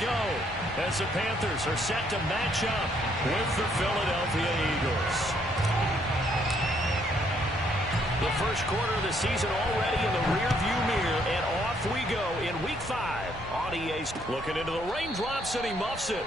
go as the Panthers are set to match up with the Philadelphia Eagles. The first quarter of the season already in the rearview mirror, and off we go in Week 5 on EA's. Looking into the raindrops, and he muffs it.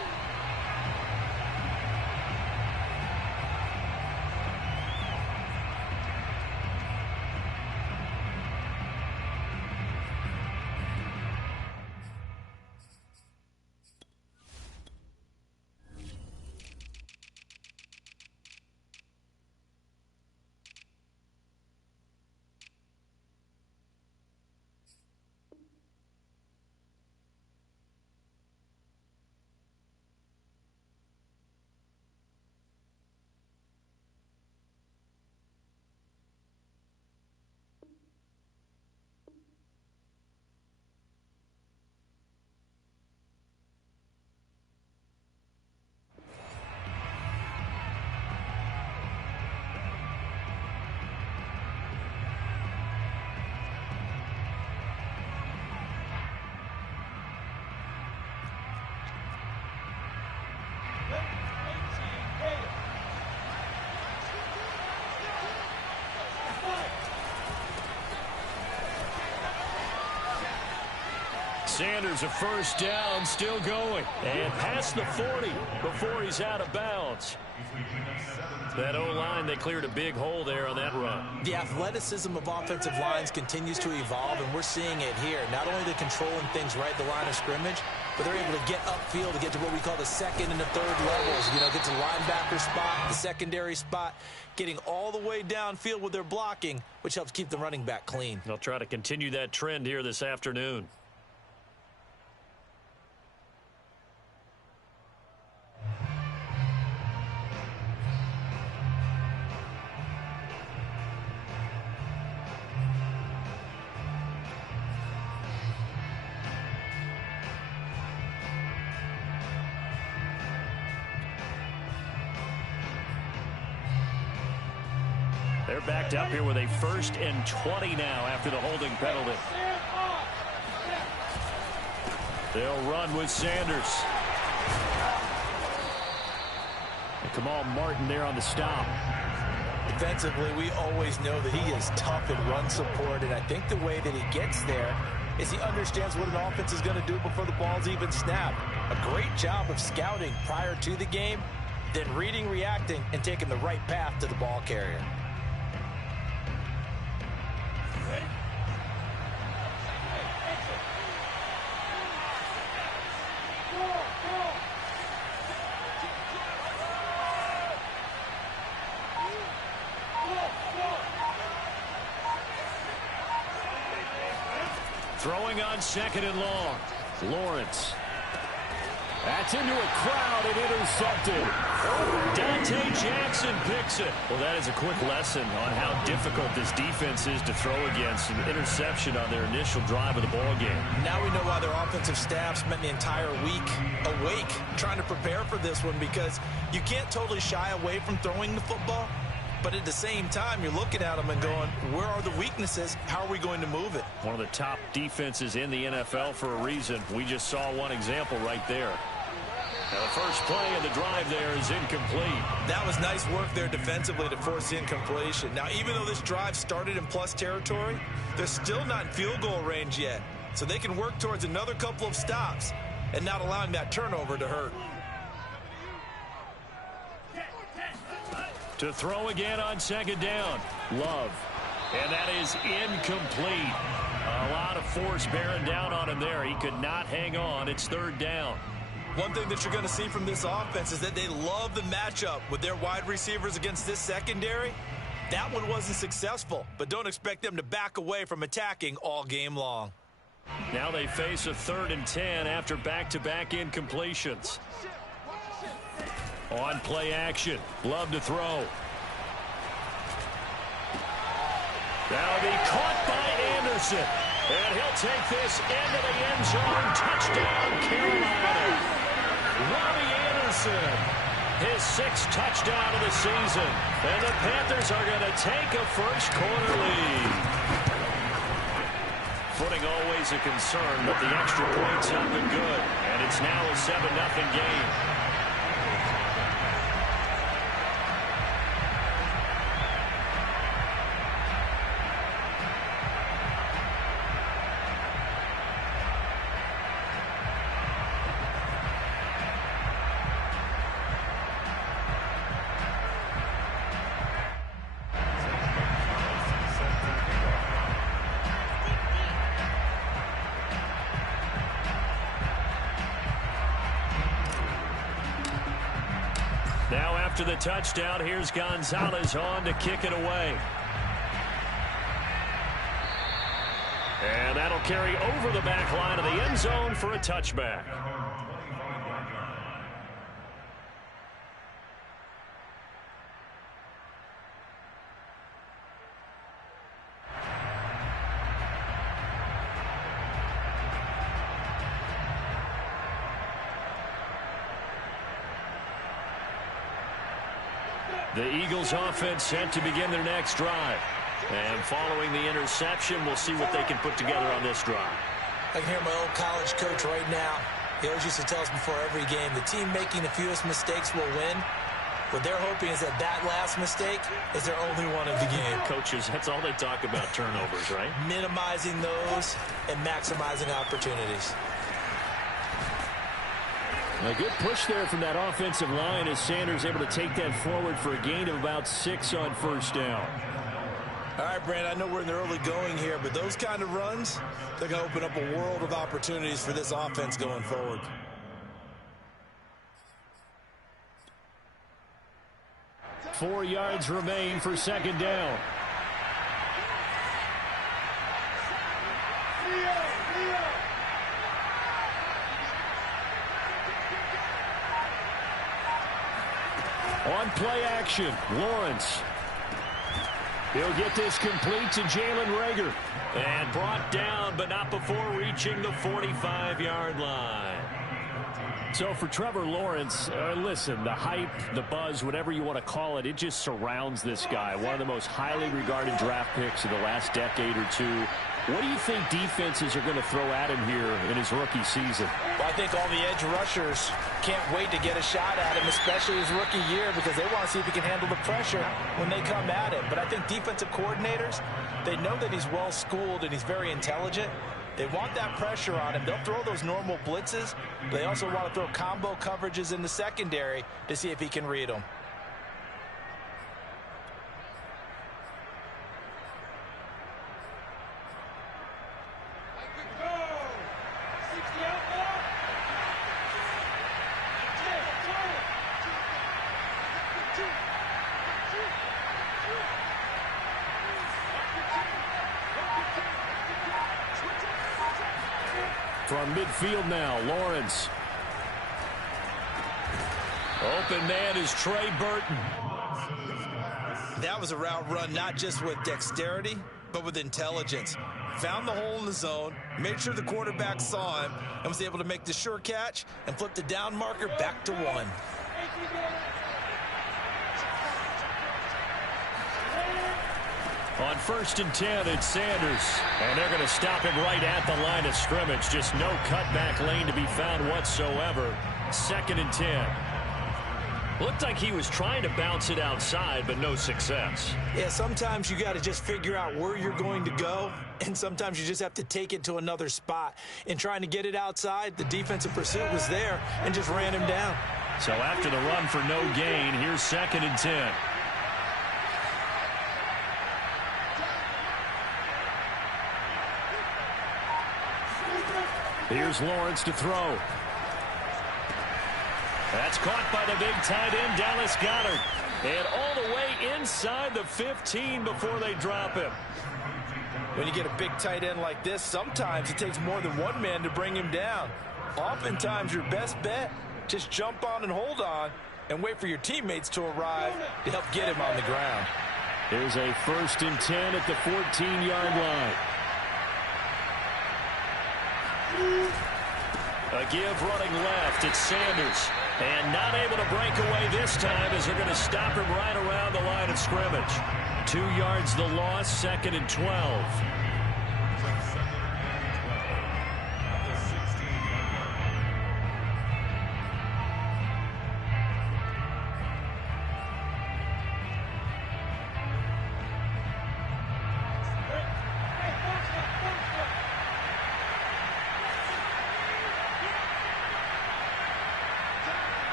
Sanders, a first down, still going. And past the 40 before he's out of bounds. That O-line, they cleared a big hole there on that run. The athleticism of offensive lines continues to evolve, and we're seeing it here. Not only they're controlling things right at the line of scrimmage, but they're able to get upfield to get to what we call the second and the third levels. You know, get to the linebacker spot, the secondary spot, getting all the way downfield with their blocking, which helps keep the running back clean. They'll try to continue that trend here this afternoon. They're backed up here with a 1st and 20 now after the holding penalty. They'll run with Sanders. And Kamal Martin there on the stop. Defensively, we always know that he is tough in run support, and I think the way that he gets there is he understands what an offense is going to do before the ball's even snapped. A great job of scouting prior to the game, then reading, reacting, and taking the right path to the ball carrier. Throwing on 2nd and long. Lawrence. That's into a crowd and intercepted. Dante Jackson picks it. Well, that is a quick lesson on how difficult this defense is to throw against. An interception on their initial drive of the ball game. Now we know why their offensive staff spent the entire week awake trying to prepare for this one, because you can't totally shy away from throwing the football. But at the same time, you're looking at them and going, where are the weaknesses? How are we going to move it? One of the top defenses in the NFL for a reason. We just saw one example right there. Now, the first play of the drive there is incomplete. That was nice work there defensively to force the incompletion. Now, even though this drive started in plus territory, they're still not in field goal range yet. So they can work towards another couple of stops and not allowing that turnover to hurt. To throw again on 2nd down. Love. And that is incomplete. A lot of force bearing down on him there. He could not hang on. It's 3rd down. One thing that you're going to see from this offense is that they love the matchup with their wide receivers against this secondary. That one wasn't successful, but don't expect them to back away from attacking all game long. Now they face a 3rd and 10 after back-to-back incompletions. On play action. Love to throw. That'll be caught by Anderson. And he'll take this into the end zone. Touchdown, Carolina. Robbie Anderson. His 6th touchdown of the season. And the Panthers are going to take a first quarter lead. Footing always always a concern, but the extra point's up and good. And it's now a 7-0 game. Now after the touchdown, here's Gonzalez on to kick it away. And that'll carry over the back line of the end zone for a touchback. The Eagles offense set to begin their next drive. And following the interception, we'll see what they can put together on this drive. I can hear my old college coach right now. He always used to tell us before every game, the team making the fewest mistakes will win. What they're hoping is that that last mistake is their only one of the game. Coaches, that's all they talk about, turnovers, right? Minimizing those and maximizing opportunities. A good push there from that offensive line as Sanders able to take that forward for a gain of about 6 on first down. All right, Brand, I know we're in the early going here, but those kind of runs, they're going to open up a world of opportunities for this offense going forward. Four yards remain for second down. On play action, Lawrence. He'll get this complete to Jalen Reagor. And brought down, but not before reaching the 45-yard line. So for Trevor Lawrence, listen, the hype, the buzz, whatever you want to call it, it just surrounds this guy. One of the most highly regarded draft picks of the last decade or two. What do you think defenses are going to throw at him here in his rookie season? Well, I think all the edge rushers can't wait to get a shot at him, especially his rookie year, because they want to see if he can handle the pressure when they come at him. But I think defensive coordinators, they know that he's well-schooled and he's very intelligent. They want that pressure on him. They'll throw those normal blitzes. But they also want to throw combo coverages in the secondary to see if he can read them. From midfield now, Lawrence. Open man is Trey Burton. That was a route run not just with dexterity, but with intelligence. Found the hole in the zone, made sure the quarterback saw him, and was able to make the sure catch and flip the down marker back to 1. On 1st and 10, it's Sanders. And they're going to stop him right at the line of scrimmage. Just no cutback lane to be found whatsoever. 2nd and 10. Looked like he was trying to bounce it outside, but no success. Yeah, sometimes you got to just figure out where you're going to go, and sometimes you just have to take it to another spot. In trying to get it outside, the defensive pursuit was there and just ran him down. So after the run for no gain, here's 2nd and 10. Here's Lawrence to throw. That's caught by the big tight end, Dallas Goedert. And all the way inside the 15 before they drop him. When you get a big tight end like this, sometimes it takes more than one man to bring him down. Oftentimes, your best bet, just jump on and hold on and wait for your teammates to arrive to help get him on the ground. Here's a 1st and 10 at the 14-yard line. A give running left. It's Sanders. And not able to break away this time as they're going to stop him right around the line of scrimmage. 2 yards the loss, 2nd and 12.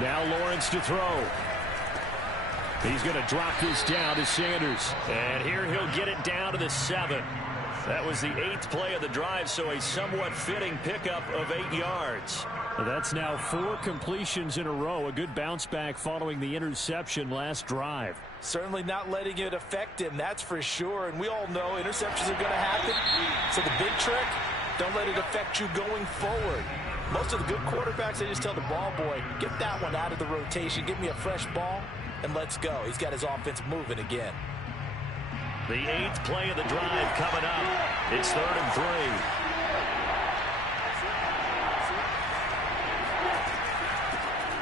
Now Lawrence to throw. He's going to drop this down to Sanders. And here he'll get it down to the 7. That was the 8th play of the drive, so a somewhat fitting pickup of 8 yards. That's now 4 completions in a row. A good bounce back following the interception last drive. Certainly not letting it affect him, that's for sure. And we all know interceptions are going to happen. So the big trick, don't let it affect you going forward. Most of the good quarterbacks, they just tell the ball boy, get that one out of the rotation, give me a fresh ball, and let's go. He's got his offense moving again. The 8th play of the drive coming up. It's 3rd and 3.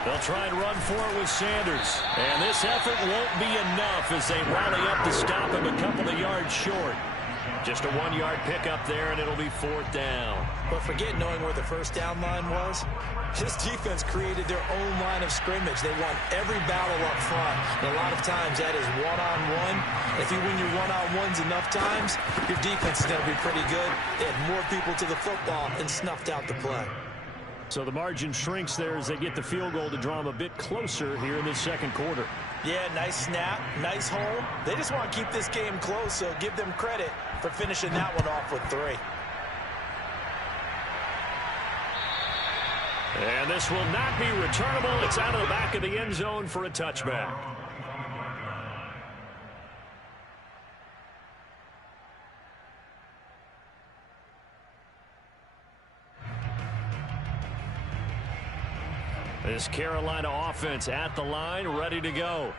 They'll try and run for it with Sanders. And this effort won't be enough as they rally up to stop him a couple of yards short. Just a 1-yard pickup there, and it'll be 4th down. But forget knowing where the first down line was. This defense created their own line of scrimmage. They won every battle up front. And a lot of times that is one-on-one. If you win your one-on-ones enough times, your defense is going to be pretty good. They had more people to the football and snuffed out the play. So the margin shrinks there as they get the field goal to draw them a bit closer here in the second quarter. Yeah, nice snap, nice hole. They just want to keep this game close, so give them credit for finishing that one off with 3. And this will not be returnable. It's out of the back of the end zone for a touchback. This Carolina offense at the line, ready to go.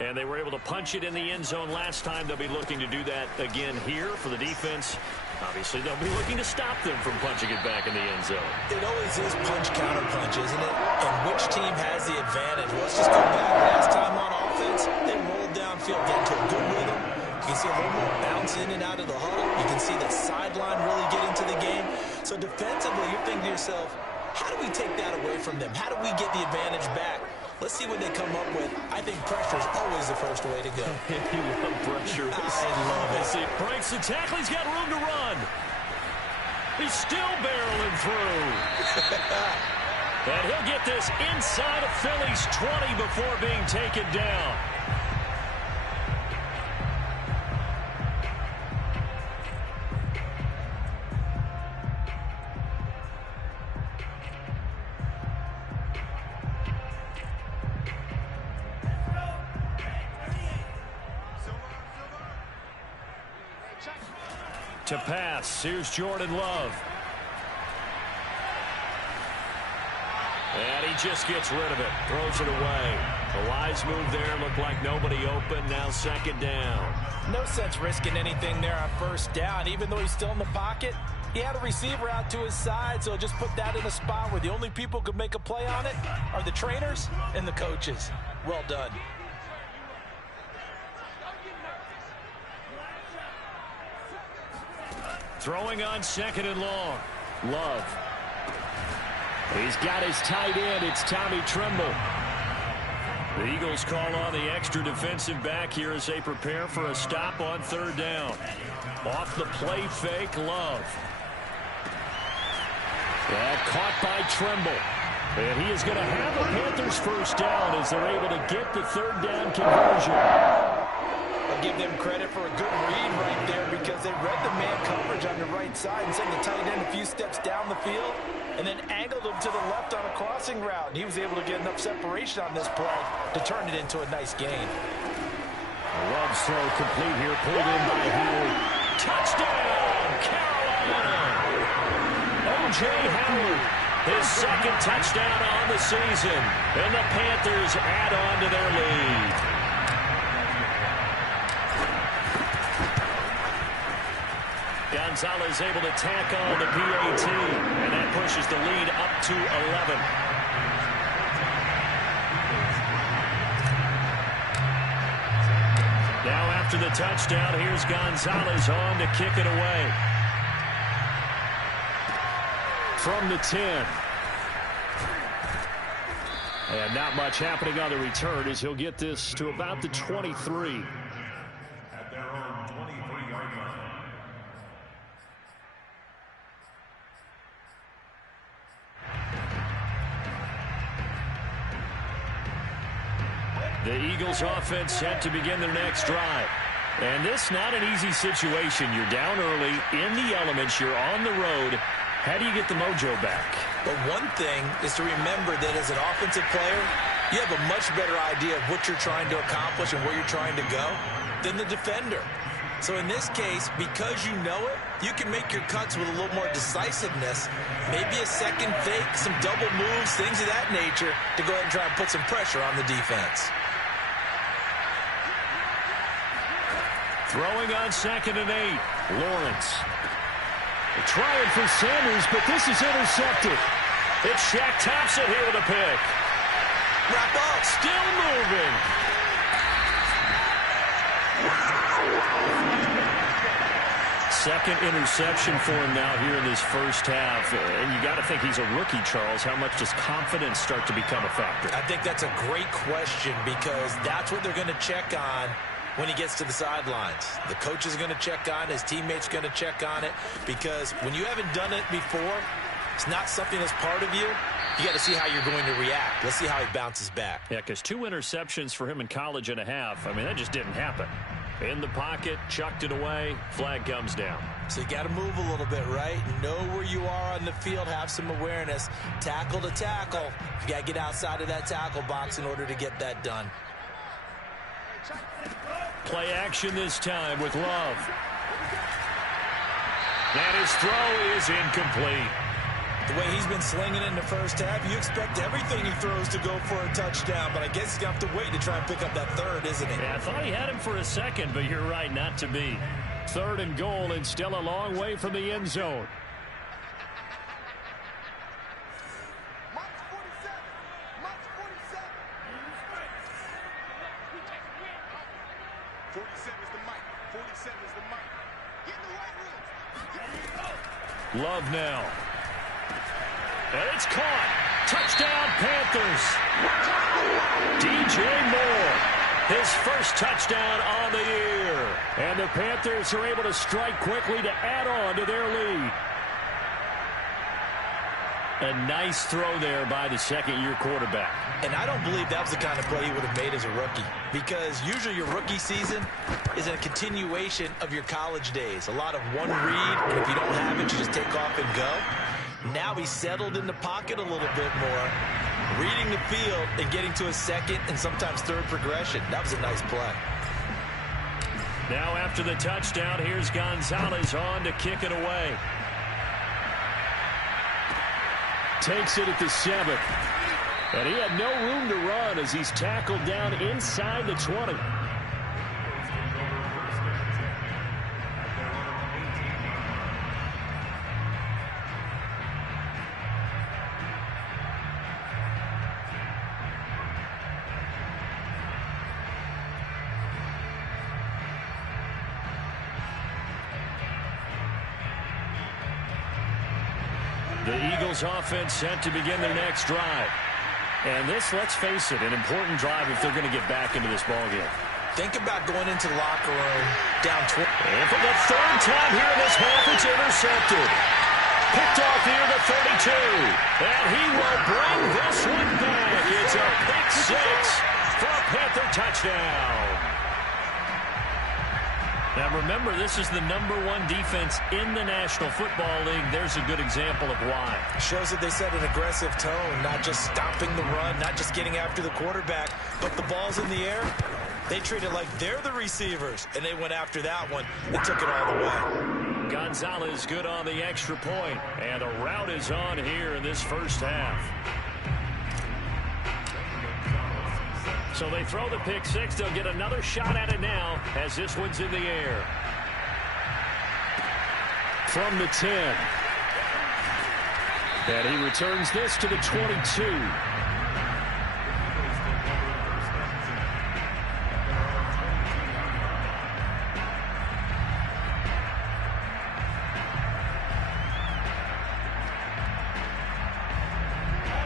And they were able to punch it in the end zone last time. They'll be looking to do that again here for the defense. Obviously, they'll be looking to stop them from punching it back in the end zone. It always is punch-counter-punch, isn't it? And which team has the advantage? Well, let's just go back. Last time on offense, they rolled downfield, get into a good rhythm. You can see a little more bounce in and out of the huddle. You can see the sideline really get into the game. So defensively, you're thinking to yourself, how do we take that away from them? How do we get the advantage back? Let's see what they come up with. I think pressure is always the first way to go. You love pressure. I love it. He breaks the tackle. He's got room to run. He's still barreling through. And he'll get this inside of Philly's 20 before being taken down. To pass, here's Jordan Love. And he just gets rid of it, throws it away. The wise move there, looked like nobody open, now 2nd down. No sense risking anything there on 1st down, even though he's still in the pocket. He had a receiver out to his side, so just put that in a spot where the only people who could make a play on it are the trainers and the coaches. Well done. Throwing on 2nd and long. Love. He's got his tight end. It's Tommy Tremble. The Eagles call on the extra defensive back here as they prepare for a stop on 3rd down. Off the play fake, Love. And caught by Tremble. And he is going to have a Panthers 1st down as they're able to get the 3rd down conversion. I'll give them credit for a good read right there because they read the man coverage on the right side and sent the tight end a few steps down the field and then angled him to the left on a crossing route. He was able to get enough separation on this play to turn it into a nice gain. Love's throw complete here, pulled in by Huey. Touchdown, Carolina! O.J. Howard, his 2nd touchdown on the season, and the Panthers add on to their lead. Gonzalez able to tack on the PAT, and that pushes the lead up to 11. Now after the touchdown, here's Gonzalez on to kick it away. From the 10. And not much happening on the return as he'll get this to about the 23. Eagles offense set to begin their next drive. And this not an easy situation. You're down early, in the elements, you're on the road. How do you get the mojo back? But one thing is to remember that as an offensive player, you have a much better idea of what you're trying to accomplish and where you're trying to go than the defender. So in this case, because you know it, you can make your cuts with a little more decisiveness, maybe a second fake, some double moves, things of that nature, to go ahead and try and put some pressure on the defense. Throwing on 2nd and 8. Lawrence. Trying for Sanders, but this is intercepted. It's Shaq Thompson here with a pick. Wrap up. Still moving. Second interception for him now here in this first half. And you got to think he's a rookie, Charles. How much does confidence start to become a factor? I think that's a great question because that's what they're going to check on when he gets to the sidelines. The coach is going to check on it. His teammates are going to check on it because when you haven't done it before, it's not something that's part of you. You got to see how you're going to react. Let's see how he bounces back. Yeah, because 2 interceptions for him in college and a half. I mean, that just didn't happen. In the pocket, chucked it away, flag comes down. So you got to move a little bit, right? Know where you are on the field, have some awareness. Tackle to tackle. You got to get outside of that tackle box in order to get that done. Play action this time with Love. And his throw is incomplete. The way he's been slinging in the first half, you expect everything he throws to go for a touchdown, but I guess he's going to have to wait to try and pick up that third, isn't he? Yeah, I thought he had him for a second, but you're right, not to be. 3rd and goal and still a long way from the end zone. Love now. And it's caught. Touchdown, Panthers. DJ Moore, his first touchdown on the year. And the Panthers are able to strike quickly to add on to their lead. A nice throw there by the second-year quarterback. And I don't believe that was the kind of play he would have made as a rookie. Because usually your rookie season is a continuation of your college days. A lot of one read, and if you don't have it, you just take off and go. Now he's settled in the pocket a little bit more, reading the field and getting to a second and sometimes third progression. That was a nice play. Now after the touchdown, here's Gonzalez on to kick it away. Takes it at the 7th. And he had no room to run as he's tackled down inside the 20. The Eagles offense set to begin their next drive. And this, let's face it, an important drive if they're going to get back into this ballgame. Think about going into the locker room down 20. And for the 3rd time here in this half, it's intercepted. Picked off near the 32. And he will bring this one back. It's a pick 6 for a Panther touchdown. Now remember, this is the #1 defense in the National Football League. There's a good example of why. Shows that they set an aggressive tone, not just stopping the run, not just getting after the quarterback, but the ball's in the air. They treat it like they're the receivers, and they went after that one and took it all the way. Gonzalez good on the extra point, and a rout is on here in this first half. So they throw the pick 6. They'll get another shot at it now as this one's in the air. From the 10. And he returns this to the 22.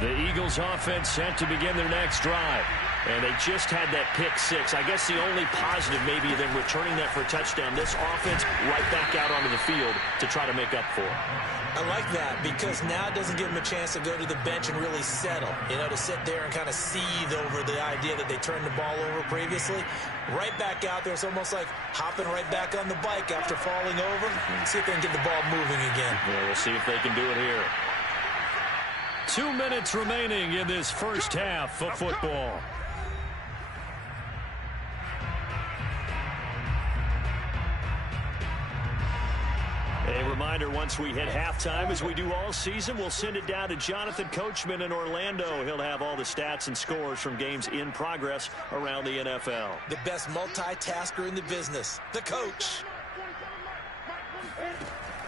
The Eagles offense set to begin their next drive. And they just had that pick six. I guess the only positive maybe them returning that for a touchdown. This offense right back out onto the field to try to make up for it. I like that because now it doesn't give them a chance to go to the bench and really settle, to sit there and kind of seethe over the idea that they turned the ball over previously. Right back out there. It's almost like hopping right back on the bike after falling over. See if they can get the ball moving again. Yeah, we'll see if they can do it here. 2 minutes remaining in this first half of football. A reminder, once we hit halftime, as we do all season, we'll send it down to Jonathan Coachman in Orlando. He'll have all the stats and scores from games in progress around the NFL. The best multitasker in the business, the coach.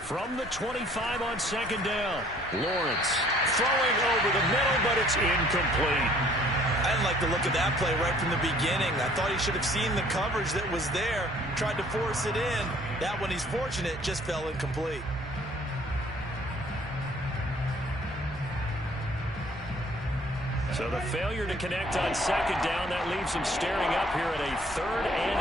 From the 25 on second down, Lawrence throwing over the middle, but it's incomplete. I didn't like the look of that play right from the beginning. I thought he should have seen the coverage that was there, tried to force it in. That one, he's fortunate, just fell incomplete. So the failure to connect on second down, that leaves him staring up here at a 3rd and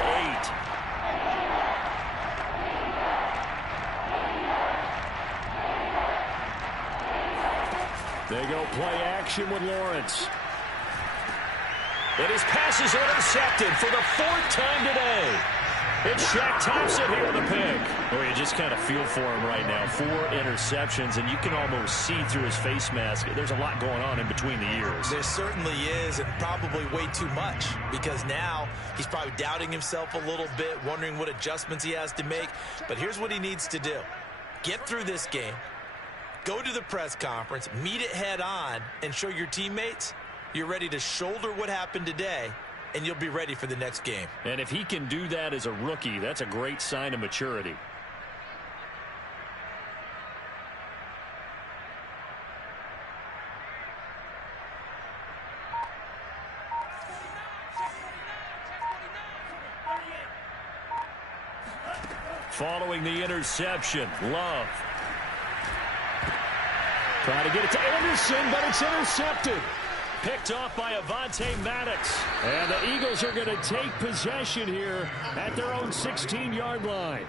8. They go play action with Lawrence. And his pass is intercepted for the 4th time today. It's Shaq Thompson here with a pick. Well, you just kind of feel for him right now. 4 interceptions, and you can almost see through his face mask. There's a lot going on in between the ears. There certainly is, and probably way too much, because now he's probably doubting himself a little bit, wondering what adjustments he has to make. But here's what he needs to do. Get through this game, go to the press conference, meet it head on, and show your teammates you're ready to shoulder what happened today, and you'll be ready for the next game. And if he can do that as a rookie, that's a great sign of maturity. Following the interception, Love. Trying to get it to Anderson, but it's intercepted. Picked off by Avonte Maddox. And the Eagles are going to take possession here at their own 16-yard line.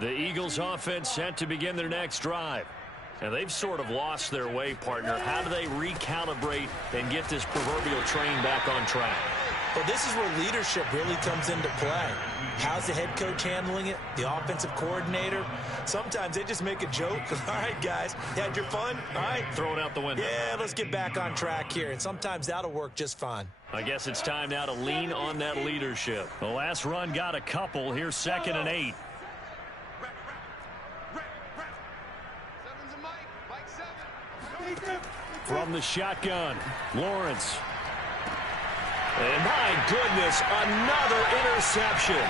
The Eagles offense set to begin their next drive. And they've sort of lost their way, partner. How do they recalibrate and get this proverbial train back on track? Well, this is where leadership really comes into play. How's the head coach handling it? The offensive coordinator? Sometimes they just make a joke. All right, guys, you had your fun? All right. Throw it out the window. Yeah, let's get back on track here. And sometimes that'll work just fine. I guess it's time now to lean on that leadership. The last run got a couple. Here's 2nd and 8. From the shotgun, Lawrence. And my goodness, another interception.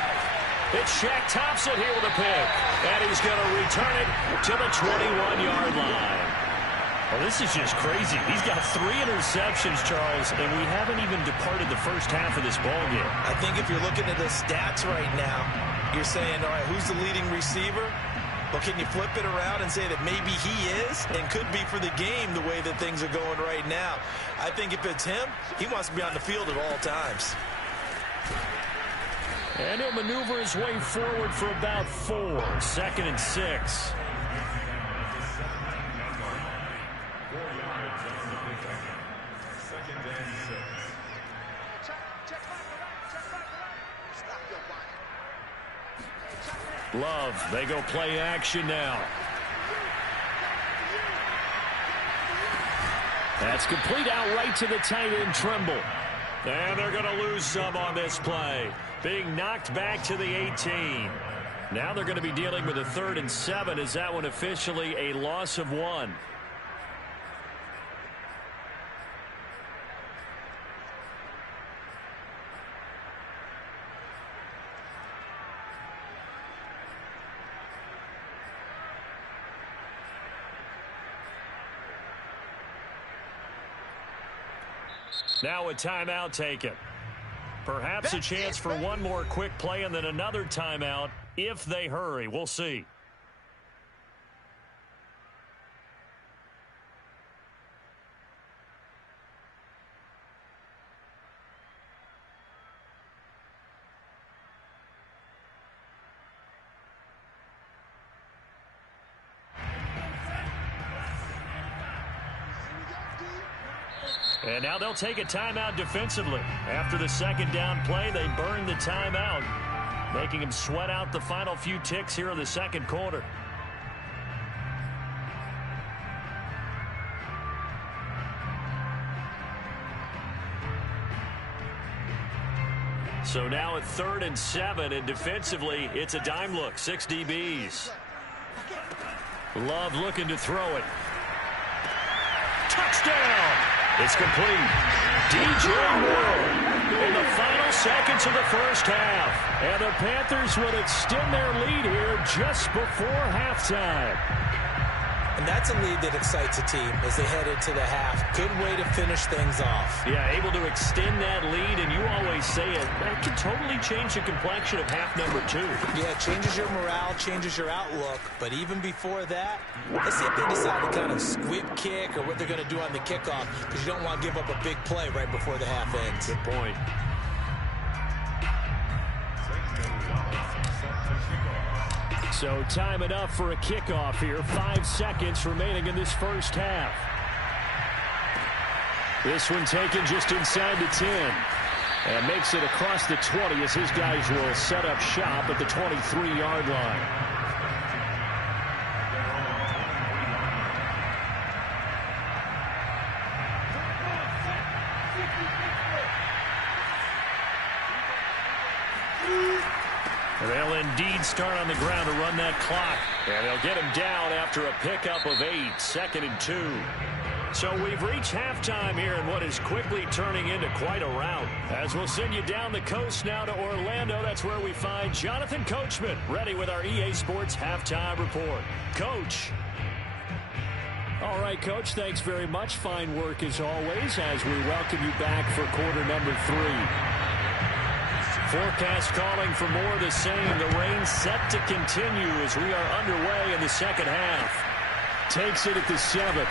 It's Shaq Thompson here with a pick. And he's going to return it to the 21-yard line. Well, this is just crazy. He's got 3 interceptions, Charles, and we haven't even departed the first half of this ballgame. I think if you're looking at the stats right now, you're saying, all right, who's the leading receiver? Well, can you flip it around and say that maybe he is and could be for the game the way that things are going right now? I think if it's him, he wants to be on the field at all times. And he'll maneuver his way forward for about 4. 2nd and 6. Love, they go play action now. That's complete out right to the tight end, Trimble. And they're going to lose some on this play. Being knocked back to the 18. Now they're going to be dealing with a 3rd and 7. Is that one officially a loss of 1? Now a timeout taken. Perhaps a chance for one more quick play and then another timeout if they hurry. We'll see. And now they'll take a timeout defensively. After the second down play, they burn the timeout, making them sweat out the final few ticks here in the second quarter. So now at 3rd and 7, and defensively, it's a dime look, 6 DBs. Love looking to throw it. Touchdown! It's complete. DJ Moore in the final seconds of the first half. And the Panthers will extend their lead here just before halftime. And that's a lead that excites a team as they head into the half. Good way to finish things off. Yeah, able to extend that lead, and you always say it, that can totally change the complexion of half number 2. Yeah, it changes your morale, changes your outlook. But even before that, let's see if they decide to kind of squib kick or what they're going to do on the kickoff, because you don't want to give up a big play right before the half ends. Good point. So time enough for a kickoff here. 5 seconds remaining in this first half. This one taken just inside the 10. And makes it across the 20 as his guys will set up shop at the 23-yard line. They'll indeed start on the ground to run that clock. And they'll get him down after a pickup of 8, 2nd and 2. So we've reached halftime here in what is quickly turning into quite a rout. As we'll send you down the coast now to Orlando, that's where we find Jonathan Coachman ready with our EA Sports Halftime Report. Coach. All right, Coach, thanks very much. Fine work as always as we welcome you back for quarter number 3. Forecast calling for more of the same. The rain set to continue as we are underway in the second half. Takes it at the 7.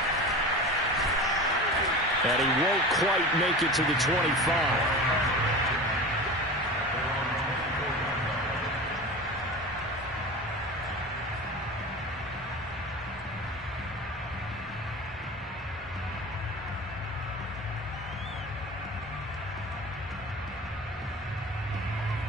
And he won't quite make it to the 25.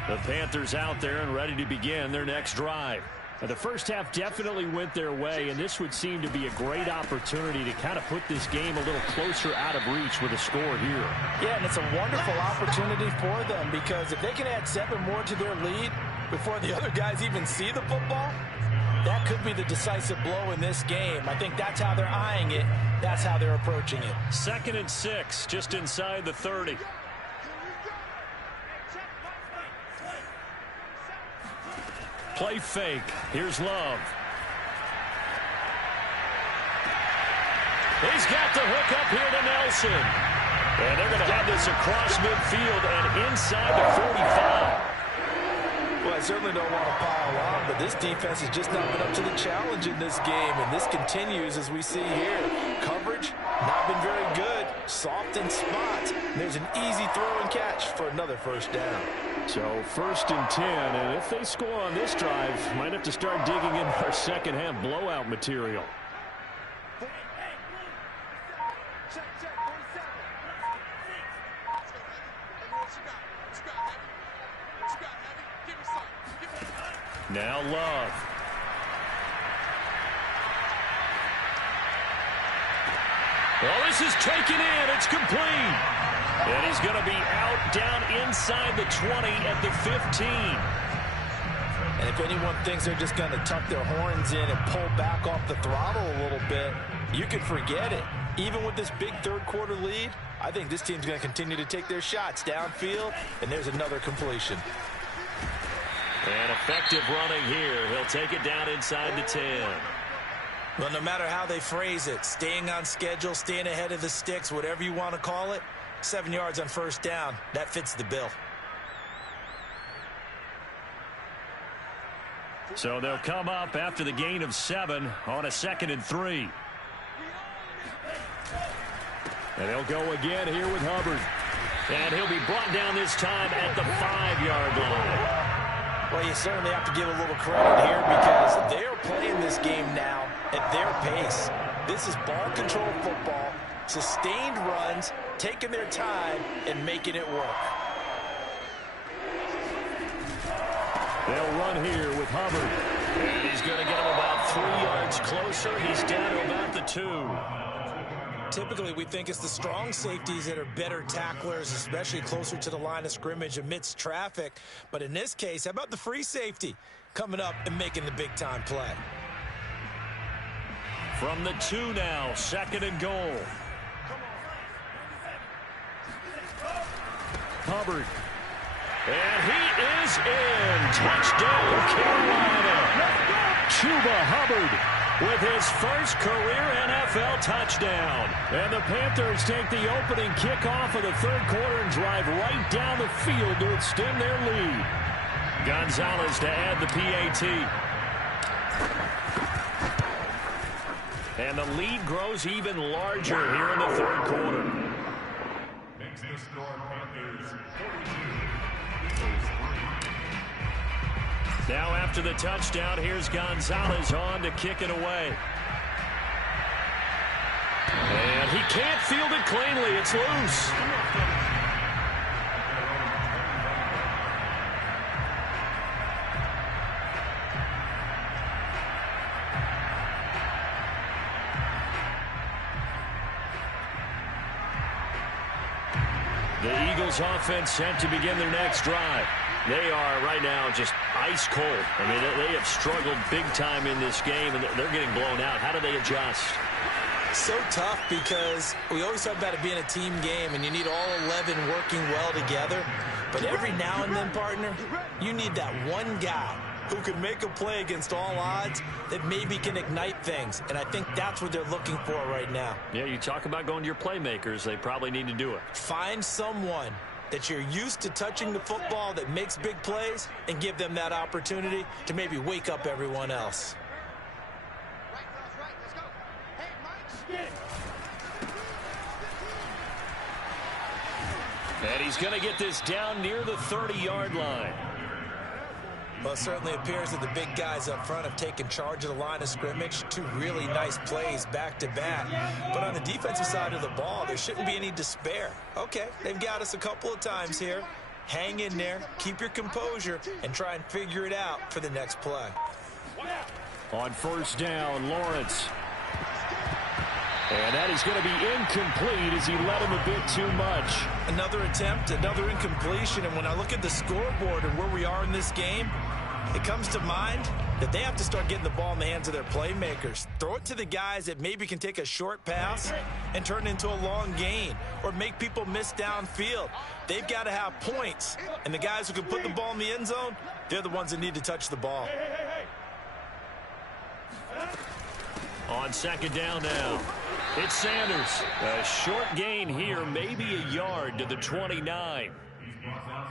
The Panthers out there and ready to begin their next drive. Now, the first half definitely went their way, and this would seem to be a great opportunity to kind of put this game a little closer out of reach with a score here. Yeah, and it's a wonderful opportunity for them because if they can add 7 more to their lead before the other guys even see the football, that could be the decisive blow in this game. I think that's how they're eyeing it. That's how they're approaching it. 2nd and 6, just inside the 30. Play fake. Here's Love. He's got the hook up here to Nelson. And they're going to have this across midfield and inside the 45. Well, I certainly don't want to pile on, but this defense has just not been up to the challenge in this game, and this continues as we see here. Coverage, not been very good. Soft in spots. And there's an easy throw and catch for another first down. So 1st and 10, and if they score on this drive, might have to start digging in our second half blowout material. Now Love. Well, this is taken in. It's complete. And he's going to be out down inside the 20 at the 15. And if anyone thinks they're just going to tuck their horns in and pull back off the throttle a little bit, you can forget it. Even with this big third quarter lead, I think this team's going to continue to take their shots downfield, and there's another completion. And effective running here. He'll take it down inside the 10. Well, no matter how they phrase it, staying on schedule, staying ahead of the sticks, whatever you want to call it, 7 yards on first down. That fits the bill. So they'll come up after the gain of 7 on a 2nd and 3. And they'll go again here with Hubbard. And he'll be brought down this time at the 5-yard line. Well, you certainly have to give a little credit here because they're playing this game now at their pace. This is ball control football, sustained runs, taking their time, and making it work. They'll run here with Hubbard. And he's going to get him about 3 yards closer. He's down to about the 2. Typically, we think it's the strong safeties that are better tacklers, especially closer to the line of scrimmage amidst traffic. But in this case, how about the free safety coming up and making the big-time play? From the 2 now, 2nd and goal. Hubbard. And he is in. Touchdown, Carolina. Chuba Hubbard with his first career NFL touchdown. And the Panthers take the opening kickoff of the 3rd quarter and drive right down the field to extend their lead. Gonzalez to add the PAT. And the lead grows even larger here in the 3rd quarter. Makes the score Panthers 42. Now after the touchdown, here's Gonzalez on to kick it away. And he can't field it cleanly. It's loose. The Eagles offense set to begin their next drive. They are right now just ice cold. I mean, they have struggled big time in this game, and they're getting blown out. How do they adjust? So tough because we always talk about it being a team game, and you need all 11 working well together. But every now and then, partner, you need that one guy who can make a play against all odds that maybe can ignite things. And I think that's what they're looking for right now. Yeah, you talk about going to your playmakers. They probably need to do it. Find someone that you're used to touching the football that makes big plays and give them that opportunity to maybe wake up everyone else. And he's going to get this down near the 30-yard line. Well, it certainly appears that the big guys up front have taken charge of the line of scrimmage. 2 really nice plays back-to-back. But on the defensive side of the ball, there shouldn't be any despair. Okay, they've got us a couple of times here. Hang in there, keep your composure, and try and figure it out for the next play. On first down, Lawrence. And that is going to be incomplete as he led him a bit too much. Another attempt, another incompletion, and when I look at the scoreboard and where we are in this game, it comes to mind that they have to start getting the ball in the hands of their playmakers. Throw it to the guys that maybe can take a short pass and turn it into a long gain or make people miss downfield. They've got to have points, and the guys who can put the ball in the end zone, they're the ones that need to touch the ball. On second down now, it's Sanders. A short gain here, maybe a yard to the 29.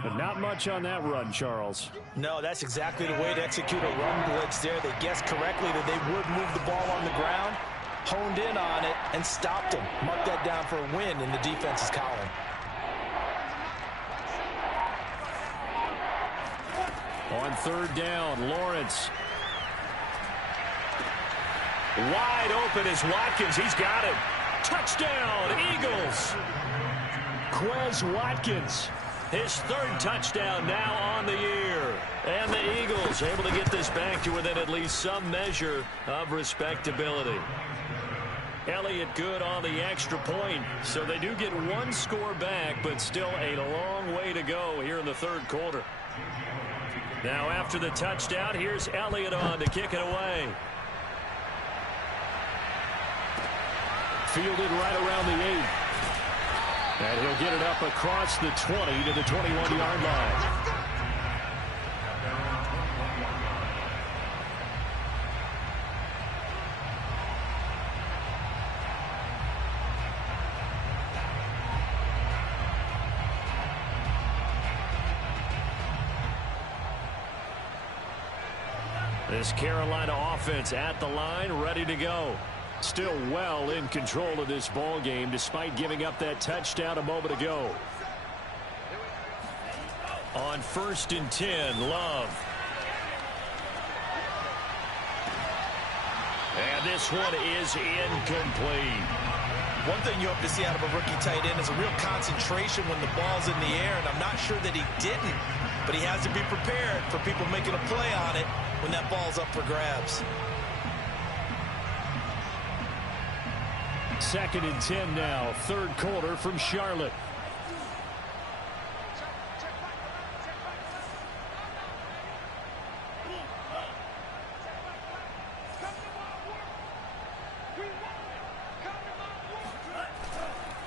But not much on that run, Charles. No, that's exactly the way to execute a run blitz there. They guessed correctly that they would move the ball on the ground, honed in on it, and stopped them. Mark that down for a win in the defense's column. On third down, Lawrence. Wide open is Watkins. He's got it. Touchdown, Eagles. Quez Watkins. His 3rd touchdown now on the year. And the Eagles able to get this back to within at least some measure of respectability. Elliott good on the extra point. So they do get 1 score back, but still a long way to go here in the 3rd quarter. Now after the touchdown, here's Elliott on to kick it away. Fielded right around the 8. And he'll get it up across the 20 to the 21-yard line. This Carolina offense at the line, ready to go. Still well in control of this ball game despite giving up that touchdown a moment ago. On 1st and 10, Love. And this one is incomplete. One thing you hope to see out of a rookie tight end is a real concentration when the ball's in the air, and I'm not sure that he didn't, but he has to be prepared for people making a play on it when that ball's up for grabs. 2nd and 10 now, 3rd quarter from Charlotte.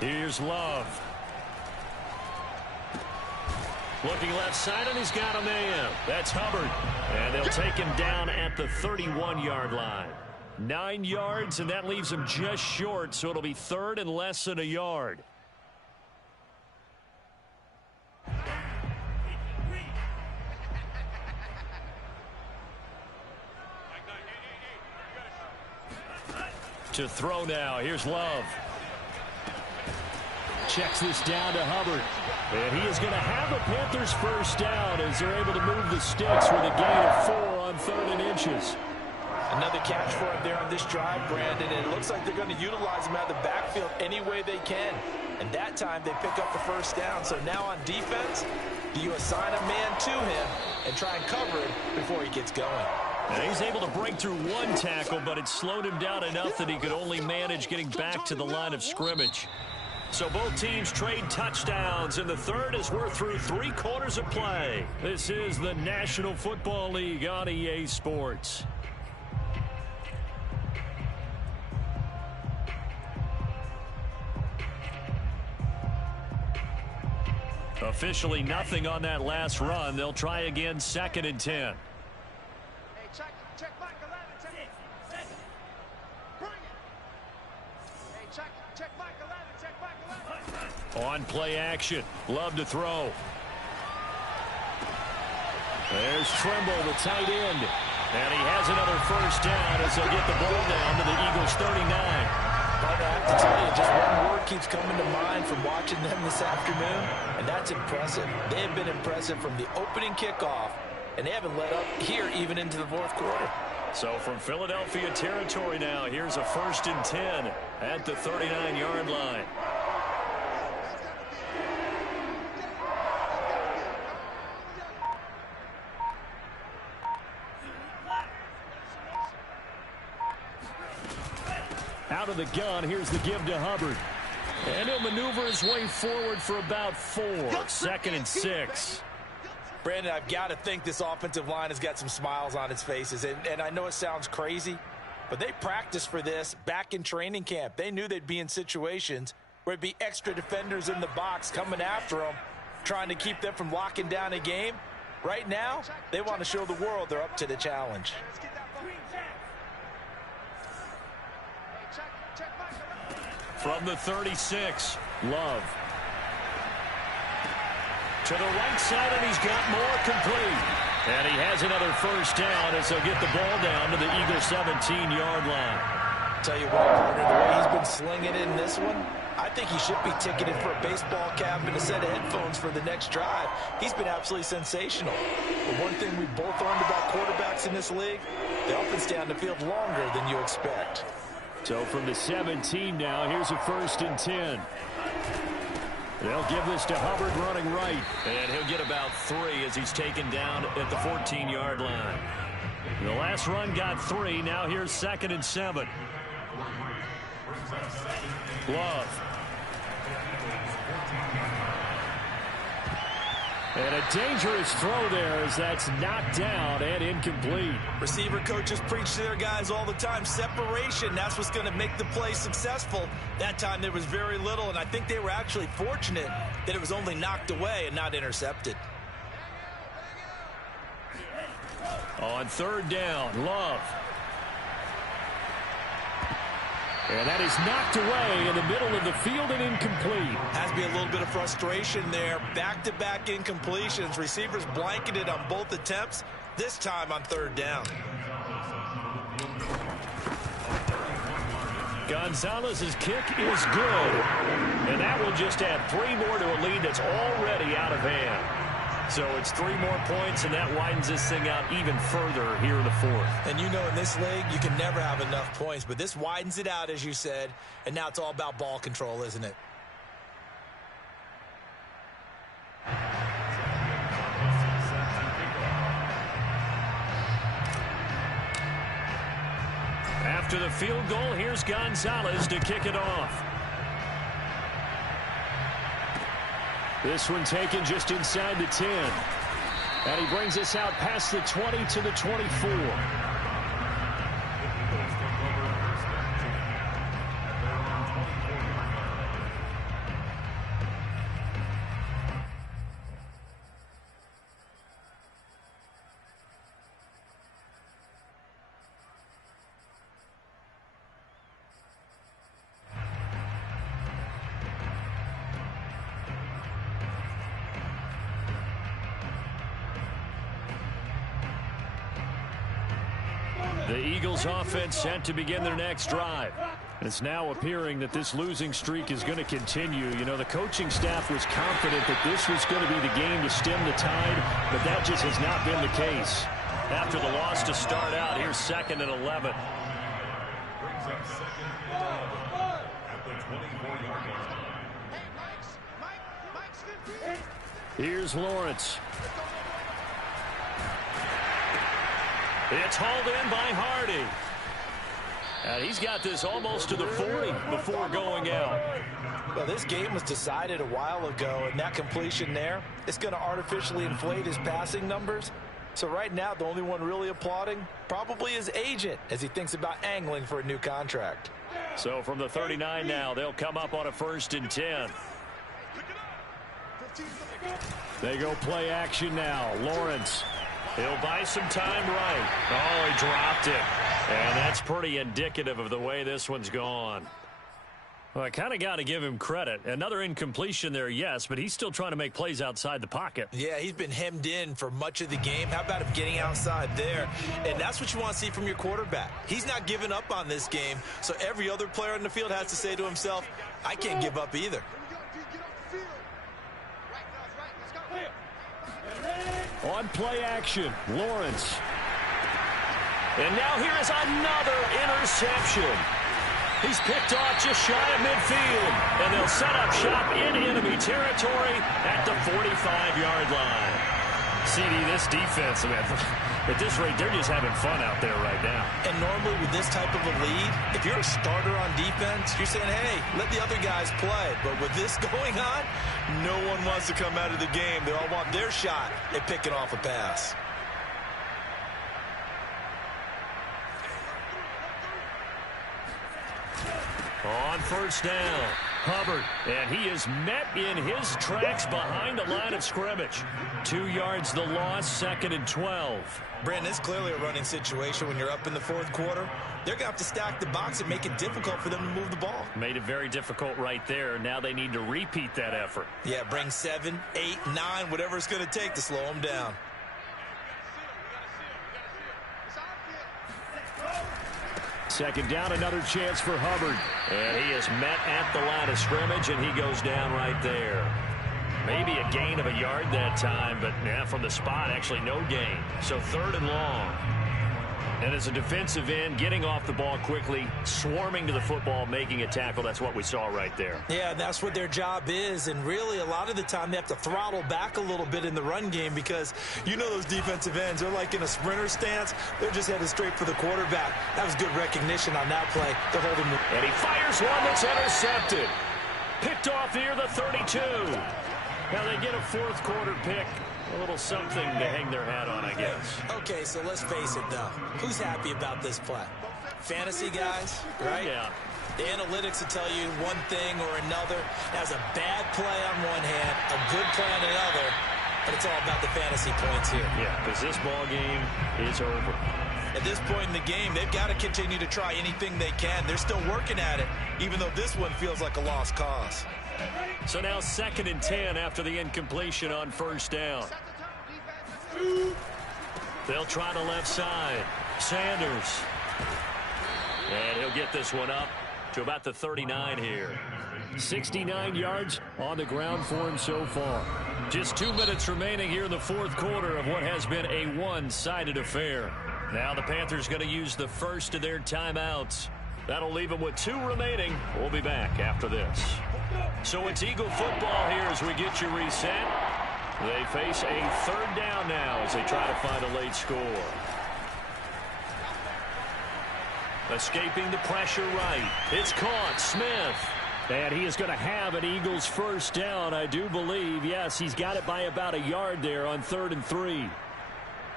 Here's Love. Looking left side, and he's got a man. That's Hubbard. And they'll take him down at the 31-yard line. 9 yards, and that leaves him just short, so it'll be 3rd and less than a yard. To throw now, here's Love. Checks this down to Hubbard. And he is going to have a Panthers first down as they're able to move the sticks with a gain of 4 on 3rd and inches. Another catch for him there on this drive, Brandon, and it looks like they're going to utilize him out of the backfield any way they can. And that time they pick up the first down. So now on defense, do you assign a man to him and try and cover it before he gets going? And he's able to break through 1 tackle, but it slowed him down enough that he could only manage getting back to the line of scrimmage. So both teams trade touchdowns in the 3rd as we're through 3 quarters of play. This is the National Football League on EA Sports. Officially nothing on that last run. They'll try again, 2nd and 10. Hey, check back 11. Bring it. Hey, check back 11. On play action. Love to throw. There's Trimble, the tight end. And he has another first down as they'll get the ball down to the Eagles 39. But I have to tell you, just one word keeps coming to mind from watching them this afternoon, and that's impressive. They have been impressive from the opening kickoff, and they haven't let up here even into the 4th quarter. So from Philadelphia territory now, here's a 1st and 10 at the 39-yard line. Out of the gun, here's the give to Hubbard. And he'll maneuver his way forward for about 4. 2nd and 6. Brandon, I've got to think this offensive line has got some smiles on its faces. And I know it sounds crazy, but they practiced for this back in training camp. They knew they'd be in situations where it'd be extra defenders in the box coming after them, trying to keep them from locking down a game. Right now, they want to show the world they're up to the challenge. From the 36, Love. To the right side, and he's got more complete. And he has another first down as they'll get the ball down to the Eagles 17-yard line. Tell you what, partner, the way he's been slinging in this one, I think he should be ticketed for a baseball cap and a set of headphones for the next drive. He's been absolutely sensational. But one thing we both learned about quarterbacks in this league, they often stay on the field longer than you expect. So from the 17 now, here's a 1st and 10. They'll give this to Hubbard running right. And he'll get about 3 as he's taken down at the 14-yard line. The last run got 3. Now here's 2nd and 7. Love. And a dangerous throw there as that's knocked down and incomplete. Receiver coaches preach to their guys all the time. Separation, that's what's going to make the play successful. That time there was very little, and I think they were actually fortunate that it was only knocked away and not intercepted. On 3rd down, Love. And that is knocked away in the middle of the field and incomplete. Has to be a little bit of frustration there. Back-to-back incompletions. Receivers blanketed on both attempts, this time on 3rd down. Gonzalez's kick is good. And that will just add 3 more to a lead that's already out of hand. So it's 3 more points, and that widens this thing out even further here in the fourth. And you know in this league, you can never have enough points, but this widens it out, as you said, and now it's all about ball control, isn't it? After the field goal, here's Gonzalez to kick it off. This one taken just inside the 10. And he brings us out past the 20 to the 24. The Eagles offense set to begin their next drive. And it's now appearing that this losing streak is going to continue. You know, the coaching staff was confident that this was going to be the game to stem the tide, but that just has not been the case. After the loss to start out, here's 2nd and 11. Brings up 2nd and 11 at the 24-yard line. Here's Lawrence. It's hauled in by Hardy. And he's got this almost to the 40 before going out. Well, this game was decided a while ago, and that completion there, it's going to artificially inflate his passing numbers. So right now, the only one really applauding probably his agent as he thinks about angling for a new contract. So from the 39 now, they'll come up on a 1st and 10. They go play action now. Lawrence. He'll buy some time right. Oh, he dropped it. And that's pretty indicative of the way this one's gone. Well, I kind of got to give him credit. Another incompletion there, yes, but he's still trying to make plays outside the pocket. Yeah, he's been hemmed in for much of the game. How about him getting outside there? And that's what you want to see from your quarterback. He's not giving up on this game, so every other player on the field has to say to himself, I can't give up either. On play action, Lawrence. And now here is another interception. He's picked off just shy of midfield. And they'll set up shop in enemy territory at the 45-yard line. CD, this defense, man, at this rate, they're just having fun out there right now. And normally with this type of a lead, if you're a starter on defense, you're saying, hey, let the other guys play. But with this going on, no one wants to come out of the game. They all want their shot at picking off a pass. On 1st down, Hubbard, and he is met in his tracks behind the line of scrimmage. 2 yards the loss, 2nd and 12. Brandon, it's clearly a running situation when you're up in the 4th quarter. They're going to have to stack the box and make it difficult for them to move the ball. Made it very difficult right there. Now they need to repeat that effort. Yeah, bring 7, 8, 9, whatever it's going to take to slow them down. Second down, another chance for Hubbard. And he is met at the line of scrimmage, and he goes down right there. Maybe a gain of a yard that time, but yeah, from the spot, actually no gain. So 3rd and long. And as a defensive end, getting off the ball quickly, swarming to the football, making a tackle, that's what we saw right there. Yeah, that's what their job is. And really, a lot of the time, they have to throttle back a little bit in the run game because you know those defensive ends, they're like in a sprinter stance. They're just headed straight for the quarterback. That was good recognition on that play to hold him. And he fires one that's intercepted. Picked off near the 32. Now they get a 4th quarter pick. A little something to hang their hat on, I guess. Okay, so let's face it, though. Who's happy about this play? Fantasy guys, right? Yeah. The analytics will tell you one thing or another. That's a bad play on one hand, a good play on another, but it's all about the fantasy points here. Yeah, because this ball game is over. At this point in the game, they've got to continue to try anything they can. They're still working at it, even though this one feels like a lost cause. So now 2nd and 10 after the incompletion on 1st down. They'll try the left side. Sanders. And he'll get this one up to about the 39 here. 69 yards on the ground for him so far. Just 2 minutes remaining here in the fourth quarter of what has been a one-sided affair. Now the Panthers going to use the first of their timeouts. That'll leave them with 2 remaining. We'll be back after this. So it's Eagle football here as we get you reset. They face a third down now as they try to find a late score. Escaping the pressure right. It's caught. Smith. And he is going to have an Eagles first down, I do believe. Yes, he's got it by about a yard there on 3rd and 3.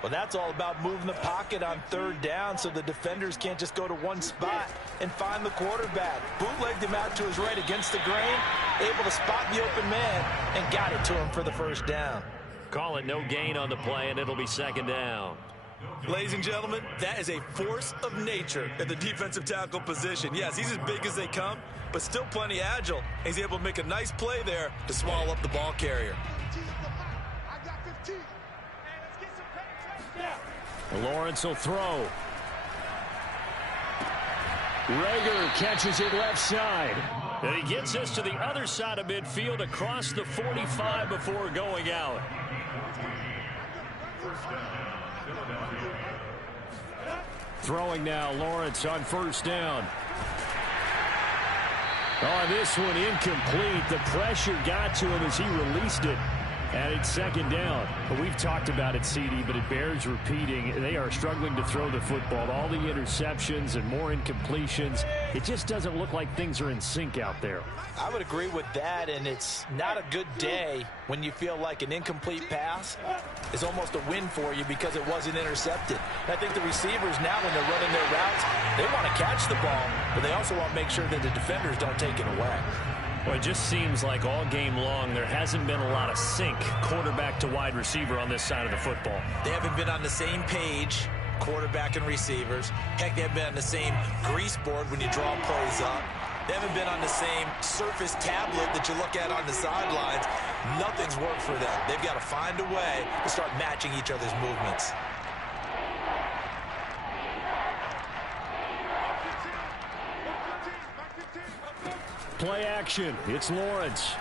Well, that's all about moving the pocket on 3rd down so the defenders can't just go to one spot and find the quarterback. Bootlegged him out to his right against the grain, able to spot the open man, and got it to him for the first down. Call it no gain on the play, and it'll be 2nd down. Ladies and gentlemen, that is a force of nature at the defensive tackle position. Yes, he's as big as they come, but still plenty agile. He's able to make a nice play there to swallow up the ball carrier. Lawrence will throw. Rager catches it left side. And he gets this to the other side of midfield across the 45 before going out. Throwing now, Lawrence on 1st down. Oh, this one incomplete. The pressure got to him as he released it. And it's 2nd down. But we've talked about it, CD, but it bears repeating. They are struggling to throw the football. All the interceptions and more incompletions. It just doesn't look like things are in sync out there. I would agree with that, and it's not a good day when you feel like an incomplete pass is almost a win for you because it wasn't intercepted. And I think the receivers now, when they're running their routes, they want to catch the ball, but they also want to make sure that the defenders don't take it away. Well, it just seems like all game long there hasn't been a lot of sync quarterback to wide receiver on this side of the football. They haven't been on the same page, quarterback and receivers. Heck, they haven't been on the same grease board when you draw plays up. They haven't been on the same surface tablet that you look at on the sidelines. Nothing's worked for them. They've got to find a way to start matching each other's movements. Play action. It's Lawrence.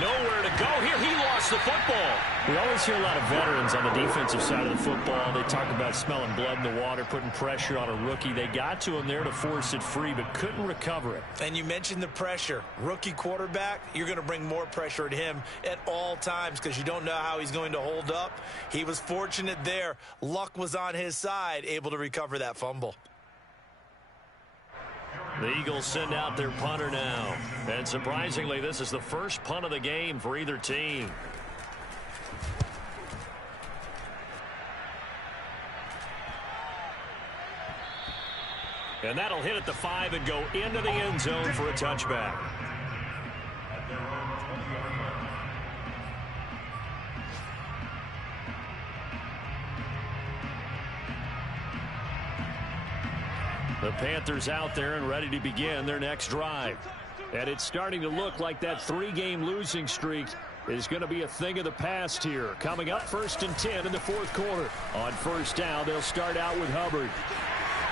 Nowhere to go here. He lost the football. We always hear a lot of veterans on the defensive side of the football. They talk about smelling blood in the water, putting pressure on a rookie. They got to him there to force it free, but couldn't recover it. And you mentioned the pressure. Rookie quarterback, you're going to bring more pressure at him at all times because you don't know how he's going to hold up. He was fortunate there. Luck was on his side, able to recover that fumble. The Eagles send out their punter now. And surprisingly, this is the first punt of the game for either team. And that'll hit at the 5 and go into the end zone for a touchback. The Panthers out there and ready to begin their next drive. And it's starting to look like that 3-game losing streak is going to be a thing of the past here. Coming up 1st and 10 in the fourth quarter. On 1st down, they'll start out with Hubbard.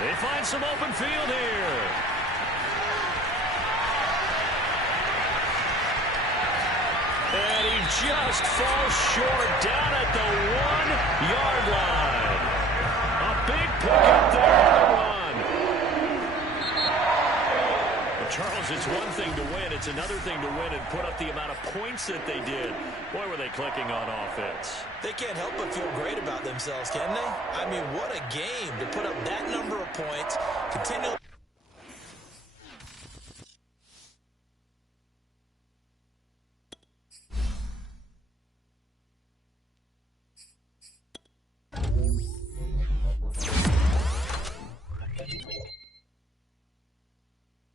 They find some open field here. And he just falls short down at the 1-yard line. A big pickup there on the run. Charles, it's one thing to win. It's another thing to win and put up the amount of points that they did. Boy, were they clicking on offense. They can't help but feel great about themselves, can they? I mean, what a game to put up that number of points, continue.